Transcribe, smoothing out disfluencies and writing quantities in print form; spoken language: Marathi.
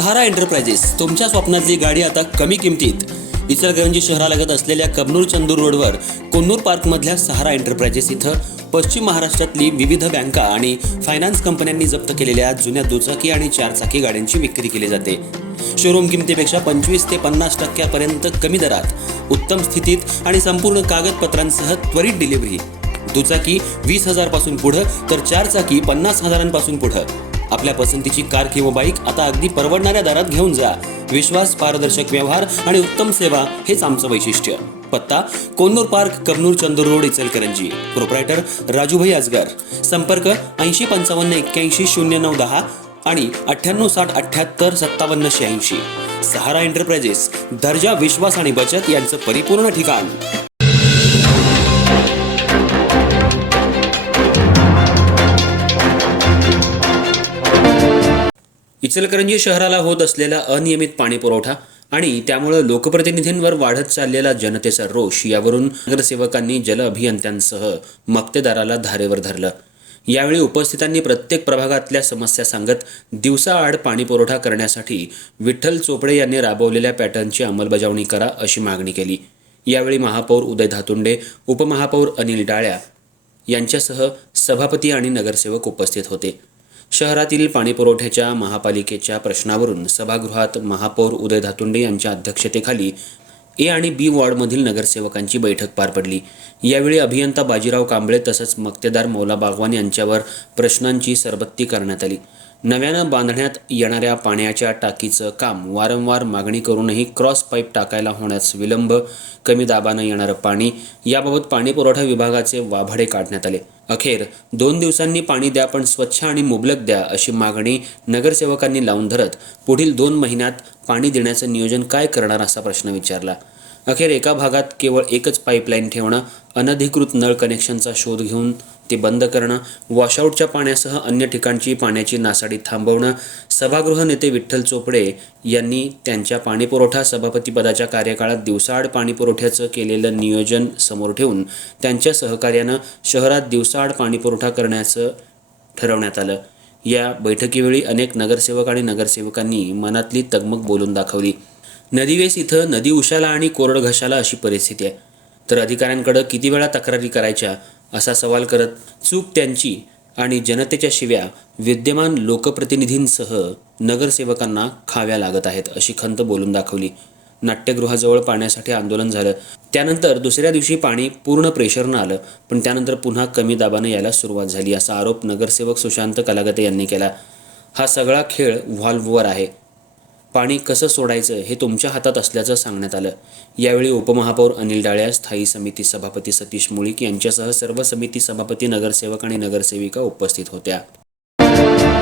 सहारा एंटरप्राइजेस तुमच्या स्वप्नातली गाडी आता कमी किमतीत. इचलकरंजी शहरालगत असलेल्या कबनूर चंदूर रोडवर कोन्नूर पार्कमधल्या सहारा एंटरप्राइजेस इथं पश्चिम महाराष्ट्रातली विविध बँका आणि फायनान्स कंपन्यांनी जप्त केलेल्या जुन्या दुचाकी आणि चारचाकी गाड्यांची विक्री केली जाते. शोरूम किमतीपेक्षा 25 ते 50% कमी दरात, उत्तम स्थितीत आणि संपूर्ण कागदपत्रांसह त्वरित डिलिव्हरी. दुचाकी 20,000 पासून पुढे तर चारचाकी 50,000 पासून पुढे. आपल्या पसंतीची कार किंवा बाईक आता अगदी परवडणाऱ्या दरात घेऊन जा. विश्वास, पारदर्शक व्यवहार आणि उत्तम सेवा हेच आमचं वैशिष्ट्य. पत्ता Konnur park, Kabnur Chandur road, Ichalkaranji. Proprietor Rajubhai Ajgar. संपर्क 8055810910 आणि 9860785786. सहारा एंटरप्राइजेस, दर्जा, विश्वास आणि बचत यांचं परिपूर्ण ठिकाण. इचलकरंजी शहराला होत असलेला अनियमित पाणी पुरवठा आणि त्यामुळे लोकप्रतिनिधींवर वाढत चाललेला जनतेचा रोष यावरून नगरसेवकांनी जल अभियंत्यांसह मक्तेदाराला धारेवर धरलं. यावेळी उपस्थितांनी प्रत्येक प्रभागातल्या समस्या सांगत दिवसाआड पाणी पुरवठा करण्यासाठी विठ्ठल चोपडे यांनी राबवलेल्या पॅटर्नची अंमलबजावणी करा अशी मागणी केली. यावेळी महापौर उदय धातुंडे, उपमहापौर अनिल डाळ्या यांच्यासह सभापती आणि नगरसेवक उपस्थित होते. शहरातील पाणीपुरवठ्याच्या महापालिकेच्या प्रश्नावरून सभागृहात महापौर उदय धातुंडे यांच्या अध्यक्षतेखाली ए आणि बी वॉर्डमधील नगरसेवकांची बैठक पार पडली. यावेळी अभियंता बाजीराव कांबळे तसंच मक्तेदार मौला बागवान यांच्यावर प्रश्नांची सरबत्ती करण्यात आली. नव्यानं बांधण्यात येणाऱ्या पाण्याच्या टाकीचं काम वारंवार मागणी करूनही क्रॉस पाईप टाकायला होण्यास विलंब, कमी दाबानं येणारं पाणी याबाबत पाणीपुरवठा विभागाचे वाभाडे काढण्यात आले. अखेर 2 दिवसांनी पाणी द्या पण स्वच्छ आणि मुबलक द्या अशी मागणी नगरसेवकांनी लावून धरत पुढील 2 महिन्यात पाणी देण्याचं नियोजन काय करणार असा प्रश्न विचारला. अखेर एका भागात केवळ एकच पाईपलाईन ठेवणं, अनधिकृत नळ कनेक्शनचा शोध घेऊन ते बंद करणं, वॉशआउटच्या पाण्यासह अन्य ठिकाणची पाण्याची नासाडी थांबवणं. सभागृह नेते विठ्ठल चोपडे यांनी त्यांच्या पाणीपुरवठा सभापतीपदाच्या कार्यकाळात दिवसाआड पाणीपुरवठ्याचं केलेलं नियोजन समोर ठेवून त्यांच्या सहकार्यानं शहरात दिवसाआड पाणीपुरवठा करण्याचं ठरवण्यात आलं. या बैठकीवेळी अनेक नगरसेवक आणि नगरसेवकांनी मनातली तगमग बोलून दाखवली. नदीवेस इथं नदी उशाला आणि कोरड घशाला अशी परिस्थिती आहे, तर अधिकाऱ्यांकडे किती वेळा तक्रारी करायच्या असा सवाल करत चूक त्यांची आणि जनतेच्या शिव्या विद्यमान लोकप्रतिनिधींसह नगरसेवकांना खाव्या लागत आहेत अशी खंत बोलून दाखवली. नाट्यगृहाजवळ पाण्यासाठी आंदोलन झालं. त्यानंतर दुसऱ्या दिवशी पाणी पूर्ण प्रेशरनं आलं, पण त्यानंतर पुन्हा कमी दाबानं यायला सुरुवात झाली असा आरोप नगरसेवक सुशांत कलागते यांनी केला. हा सगळा खेळ व्हॉल्व्हवर आहे. पाणी कसं सोडायचं हे तुमच्या हातात असल्याचं सांगण्यात आलं. यावेळी उपमहापौर अनिल डाळ्या, स्थायी समिती सभापती सतीश मुळीक यांच्यासह सर्व समिती सभापती, नगरसेवक आणि नगरसेविका उपस्थित होत्या.